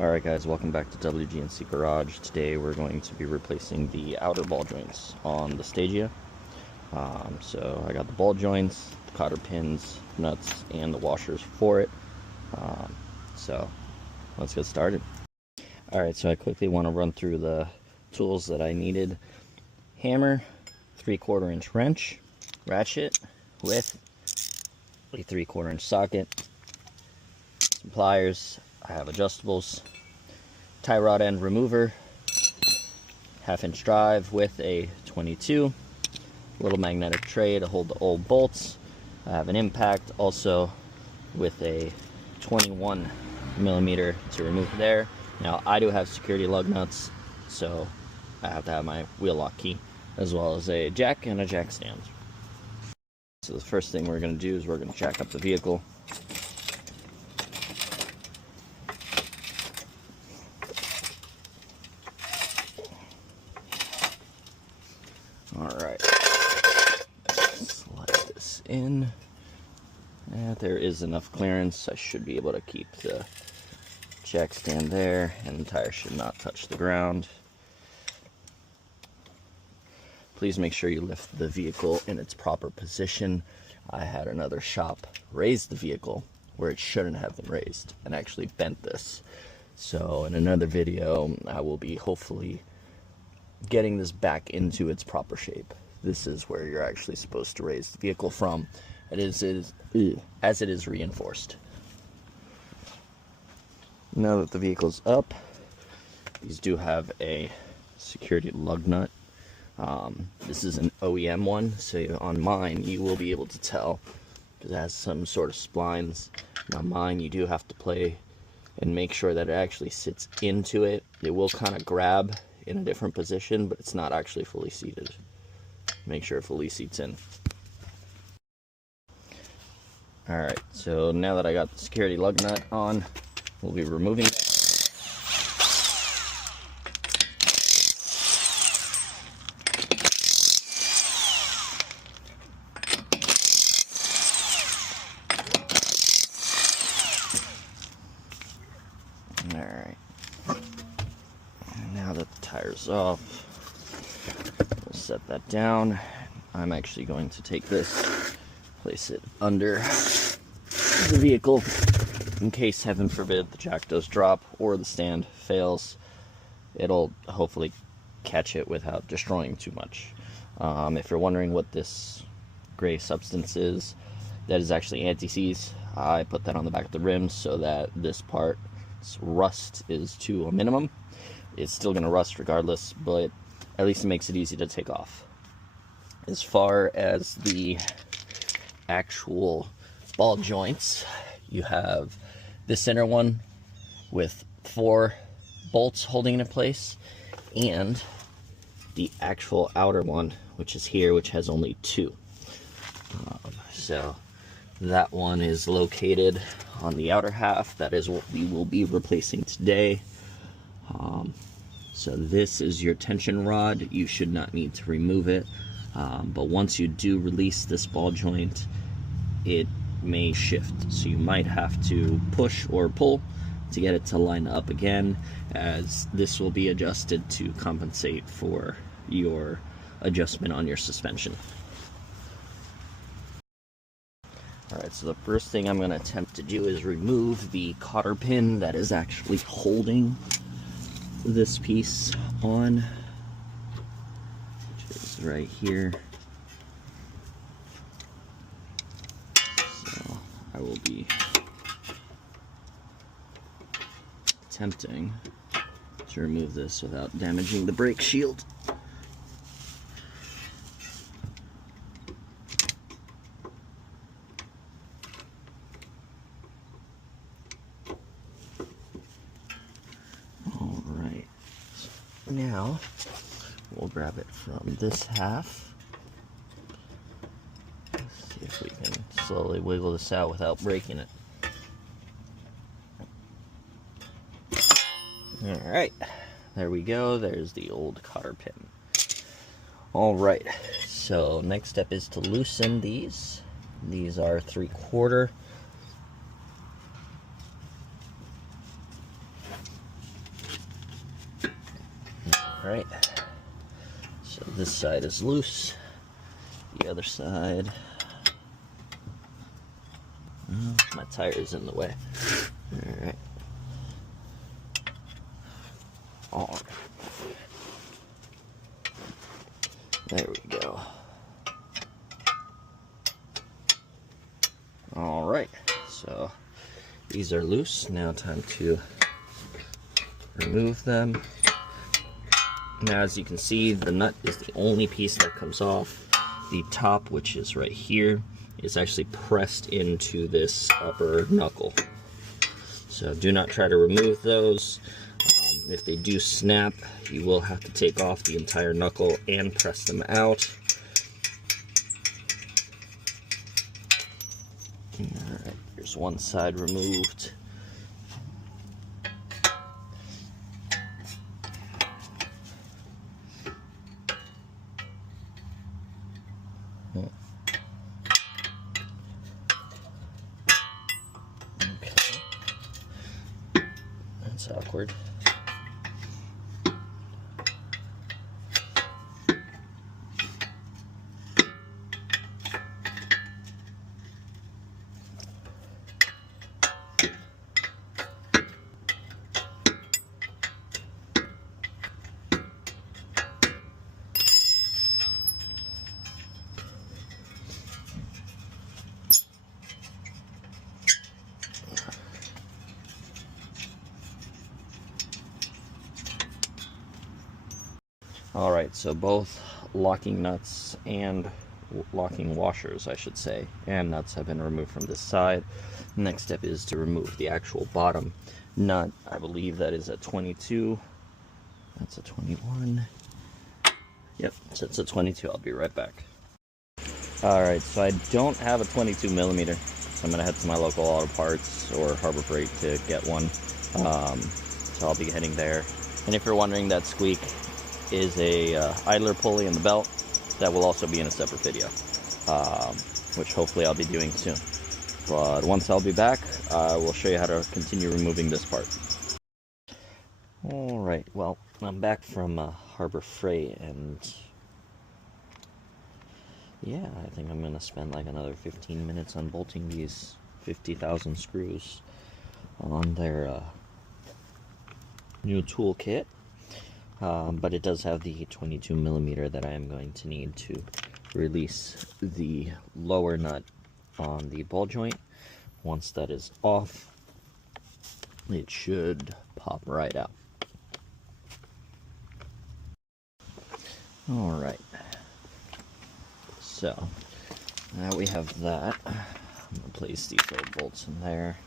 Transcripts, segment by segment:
Alright guys, welcome back to WGNC Garage. Today we're going to be replacing the outer ball joints on the Stagea. So I got the ball joints, the cotter pins, nuts, and the washers for it. So let's get started. Alright, so I quickly want to run through the tools that I needed. Hammer, 3/4 inch wrench, ratchet with a 3/4 inch socket, some pliers. I have adjustables, tie rod end remover, 1/2 inch drive with a 22, little magnetic tray to hold the old bolts. I have an impact also with a 21mm to remove there. Now I do have security lug nuts, so I have to have my wheel lock key, as well as a jack and a jack stand. So the first thing we're going to do is we're going to jack up the vehicle. Alright, slide this in. And there is enough clearance. I should be able to keep the jack stand there, and the tire should not touch the ground. Please make sure you lift the vehicle in its proper position. I had another shop raise the vehicle where it shouldn't have been raised and actually bent this. So in another video, I will be hopefully getting this back into its proper shape. This is where you're actually supposed to raise the vehicle from. As it is reinforced. Now that the vehicle's up, these do have a security lug nut. This is an OEM one, so on mine you will be able to tell because it has some sort of splines. Now mine, you do have to play and make sure that it actually sits into it. It will kind of grab in a different position, but it's not actually fully seated. Make sure it fully seats in. Alright, so now that I got the security lug nut on, we'll be removing it. Alright, now that the tire's off, we'll set that down. I'm actually going to take this, place it under the vehicle in case, heaven forbid, the jack does drop or the stand fails. It'll hopefully catch it without destroying too much. If you're wondering what this gray substance is, that is actually anti-seize. I put that on the back of the rims so that this part's rust is to a minimum. It's still going to rust regardless, but at least it makes it easy to take off. As far as the actual ball joints, you have this center one with 4 bolts holding it in place, and the actual outer one, which is here, which has only 2. So that one is located on the outer half. That is what we will be replacing today. So this is your tension rod. You should not need to remove it, but once you do release this ball joint, it may shift, so you might have to push or pull to get it to line up again, as this will be adjusted to compensate for your adjustment on your suspension. Alright, so the first thing I'm going to attempt to do is remove the cotter pin that is actually holding this piece on, which is right here. So I will be attempting to remove this without damaging the brake shield. Alright, now we'll grab it from this half. Let's see if we can slowly wiggle this out without breaking it. Alright, there we go. There's the old cotter pin. Alright, so next step is to loosen these. These are 3/4. Alright, so this side is loose, the other side, my tire is in the way. Alright. Alright. There we go. Alright, so these are loose. Now time to remove them. Now as you can see, the nut is the only piece that comes off. The top, which is right here, is actually pressed into this upper knuckle. So do not try to remove those. If they do snap, you will have to take off the entire knuckle and press them out. Alright, here's one side removed. Okay. That's awkward. Alright, so both locking nuts and locking washers, I should say, and nuts have been removed from this side. Next step is to remove the actual bottom nut. I believe that is at 22. That's a 21. Yep, so it's a 22. I'll be right back. Alright, so I don't have a 22 millimeter. So I'm going to head to my local auto parts or Harbor Freight to get one. So I'll be heading there. And if you're wondering, that squeak is a idler pulley in the belt. That will also be in a separate video, which hopefully I'll be doing soon. But once I'll be back, we'll show you how to continue removing this part. Alright, well, I'm back from Harbor Freight, and yeah, I think I'm going to spend like another 15 minutes unbolting these 50,000 screws on their new toolkit. But it does have the 22 millimeter that I am going to need to release the lower nut on the ball joint. Once that is off, it should pop right out. Alright, so now we have that. I'm going to place these old bolts in there.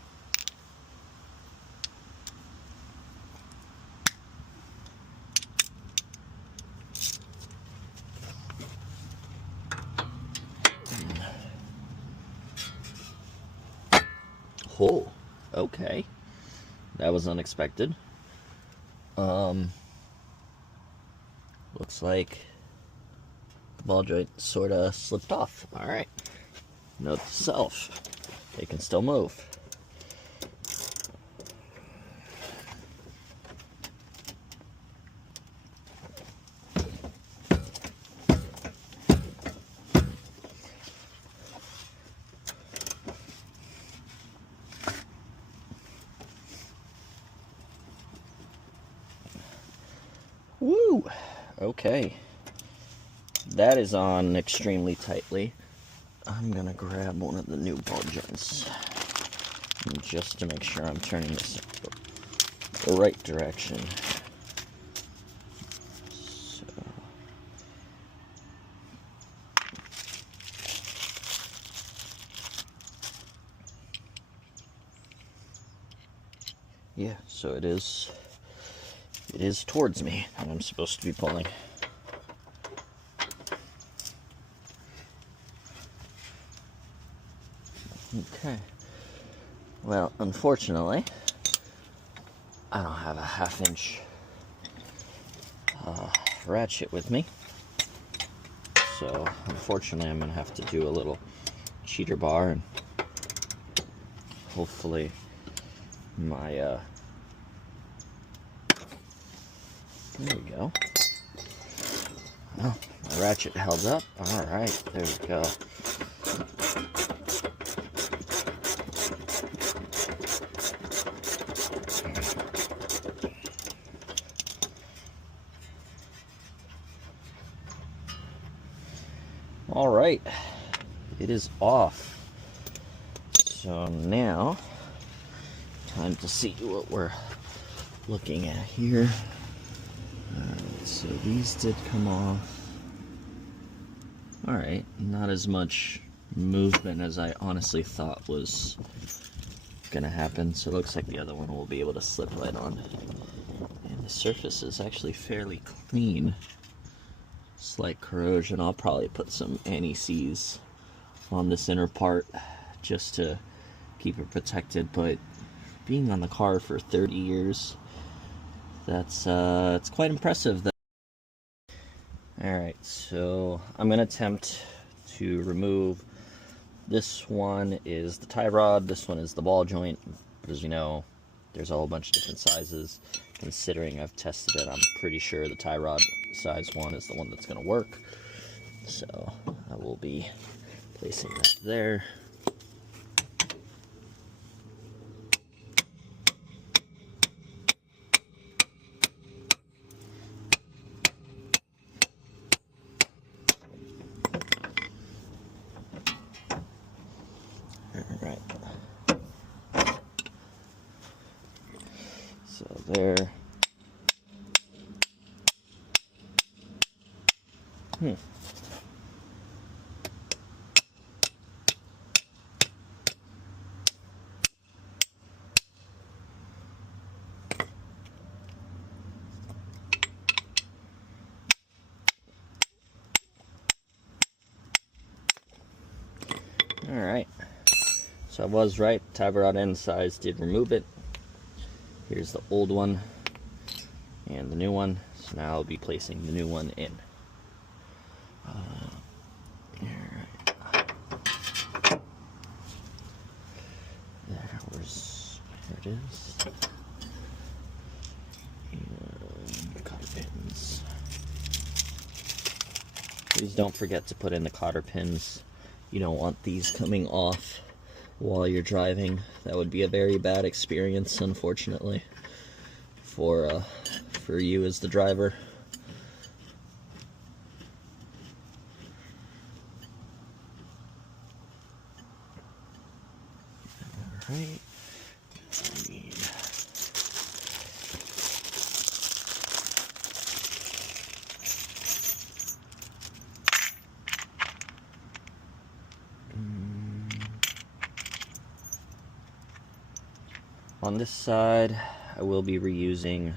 Oh, okay. That was unexpected. Looks like the ball joint sort of slipped off. Alright. Note to self, they can still move. Woo! Okay. That is on extremely tightly. I'm gonna grab one of the new ball joints just to make sure I'm turning this the right direction. So. Yeah, so it is towards me that I'm supposed to be pulling. Okay. Well, unfortunately, I don't have a 1/2 inch ratchet with me. So, unfortunately, I'm going to have to do a little cheater bar, and hopefully my There we go. Well, the ratchet held up. Alright, there we go. Alright, it is off. So now, time to see what we're looking at here. Alright, so these did come off. Alright, not as much movement as I honestly thought was gonna happen. So it looks like the other one will be able to slip right on. And the surface is actually fairly clean. Slight corrosion. I'll probably put some anti-seize on this inner part just to keep it protected, but being on the car for 30 years, that's it's quite impressive. Alright, so I'm going to attempt to remove, this one is the tie rod, this one is the ball joint, but as you know, there's a whole bunch of different sizes. Considering I've tested it, I'm pretty sure the tie rod size one is the one that's going to work. So I will be placing that there. Alright. So there. Alright, so I was right, tie rod end size did remove it. Here's the old one and the new one, so now I'll be placing the new one in. There it is. And cotter pins. Please don't forget to put in the cotter pins. You don't want these coming off while you're driving. That would be a very bad experience, unfortunately, for you as the driver. All right. On this side, I will be reusing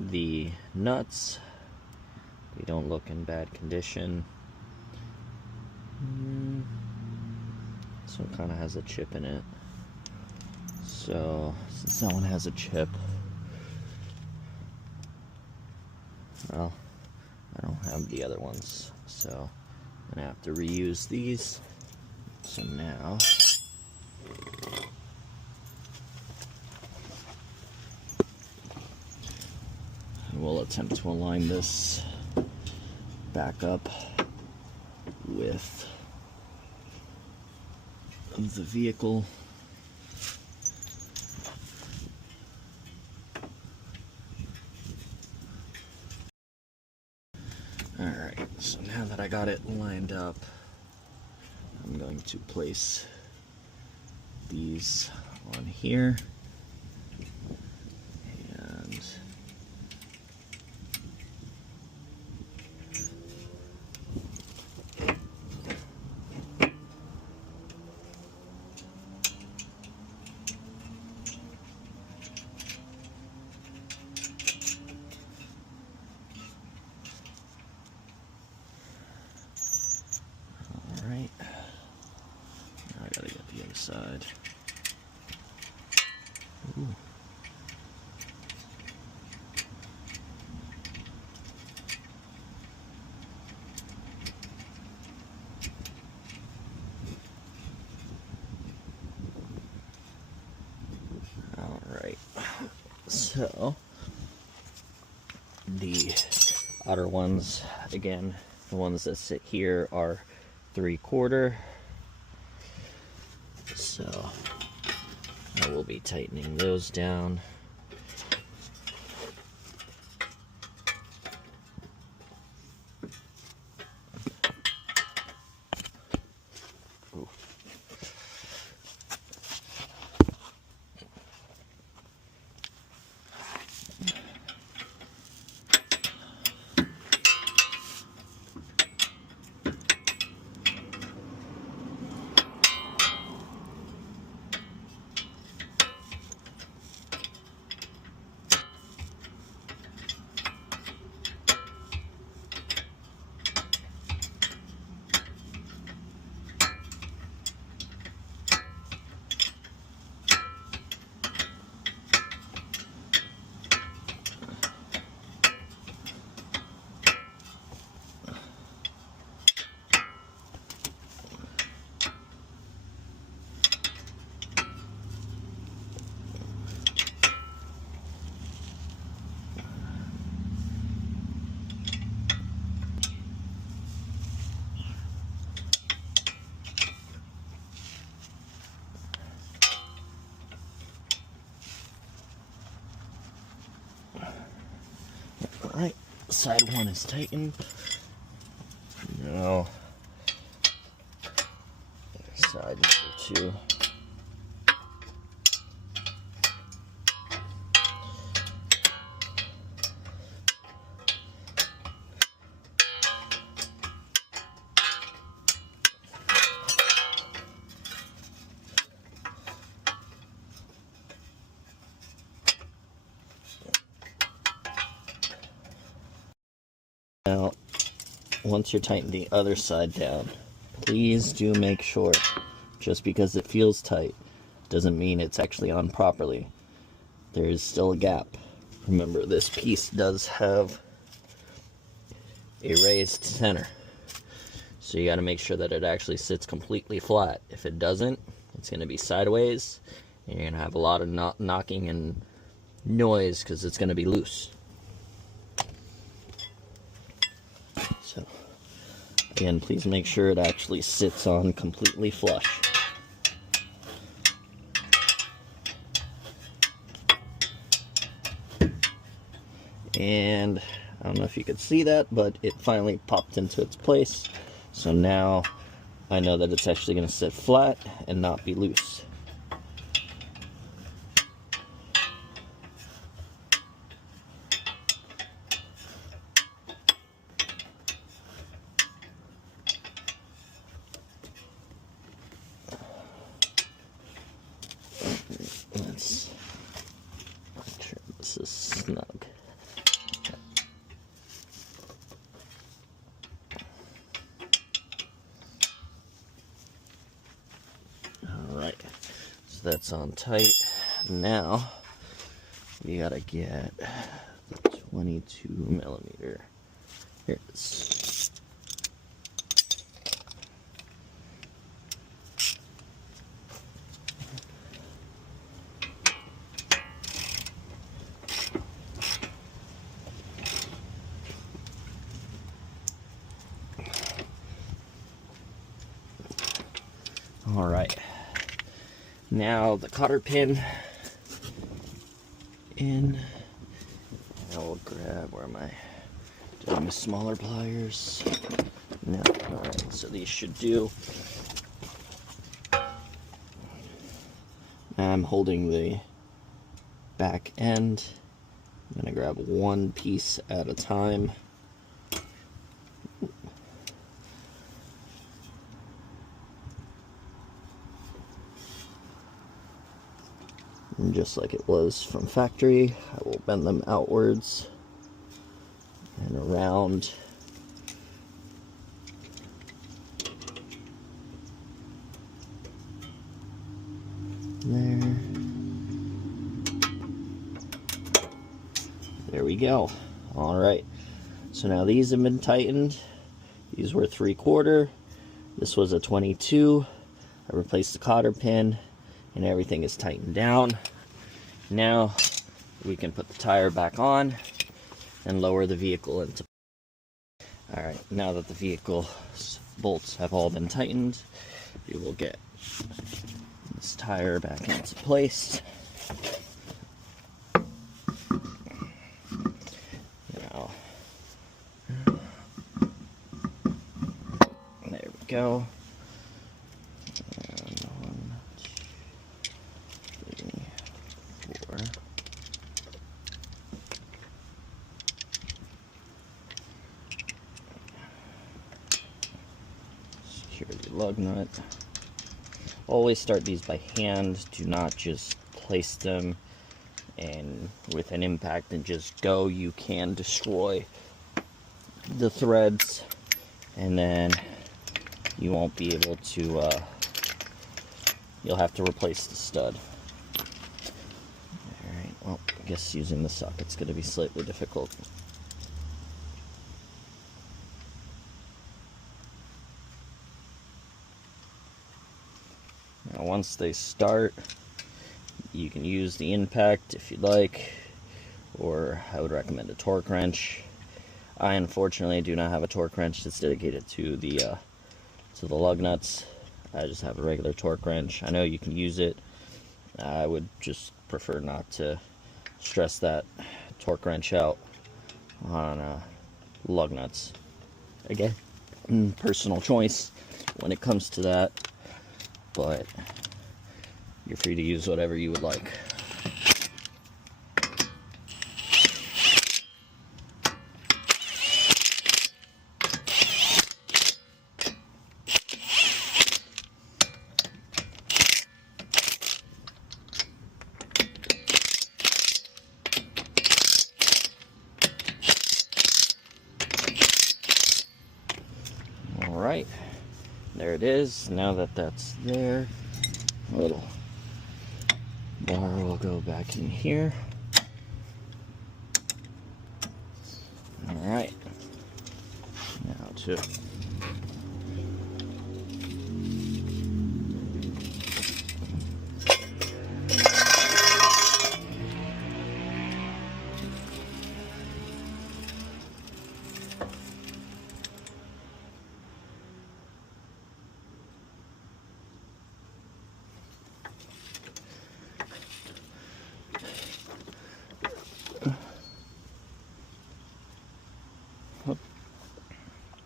the nuts. They don't look in bad condition. This one kind of has a chip in it. So, since that one has a chip, well, I don't have the other ones, so I'm gonna have to reuse these. So now, we'll attempt to align this back up with the vehicle. Alright, so now that I got it lined up, I'm going to place these on here. And alright, now I gotta get the other side. Ooh. Alright, so The outer ones, again, the ones that sit here are 3/4. So I will be tightening those down. Alright, side one is tightened. Now, side number 2. Now, once you're tightening the other side down, please do make sure, just because it feels tight doesn't mean it's actually on properly. There is still a gap. Remember, this piece does have a raised center, so you got to make sure that it actually sits completely flat. If it doesn't, it's going to be sideways, and you're going to have a lot of knocking and noise because it's going to be loose. So, again, please make sure it actually sits on completely flush. And I don't know if you could see that, but it finally popped into its place. So now I know that it's actually going to sit flat and not be loose. Let's make sure this is snug. Alright, so that's on tight. Now you gotta get the 22mm. Here it is. All right, now the cotter pin in. I'll grab, where am I? Doing my smaller pliers. No, all right, so these should do. Now I'm holding the back end. I'm gonna grab one piece at a time. And just like it was from factory, I will bend them outwards and around. There we go. All right, so now these have been tightened. These were 3/4. This was a 22. I replaced the cotter pin and everything is tightened down. Now we can put the tire back on and lower the vehicle into. Alright, now that the vehicle's bolts have all been tightened, we will get this tire back into place. Now, there we go. And 1, 2, 3, 4. Secure the lug nut. Always start these by hand. Do not just place them and with an impact and just go. You can destroy the threads, and then you won't be able to, you'll have to replace the stud. Alright, well, I guess using the socket's going to be slightly difficult. Now, once they start, you can use the impact if you'd like, or I would recommend a torque wrench. I unfortunately do not have a torque wrench that's dedicated to the lug nuts. I just have a regular torque wrench. I know you can use it. I would just prefer not to stress that torque wrench out on lug nuts. Again, personal choice when it comes to that, but you're free to use whatever you would like. Alright, there it is. Now that that's there, a little bar will go back in here. Alright, now to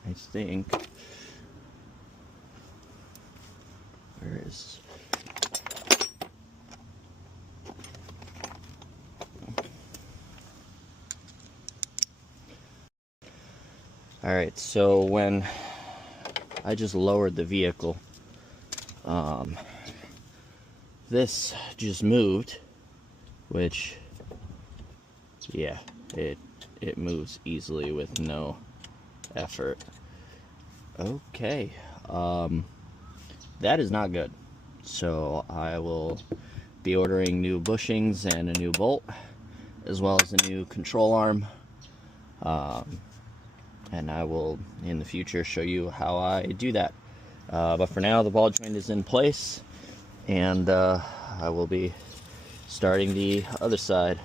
I think, where is, alright, so when I just lowered the vehicle, this just moved, which, yeah, it moves easily with no effort. Okay, that is not good. So I will be ordering new bushings and a new bolt, as well as a new control arm, and I will in the future show you how I do that. But for now, the ball joint is in place, and I will be starting the other side.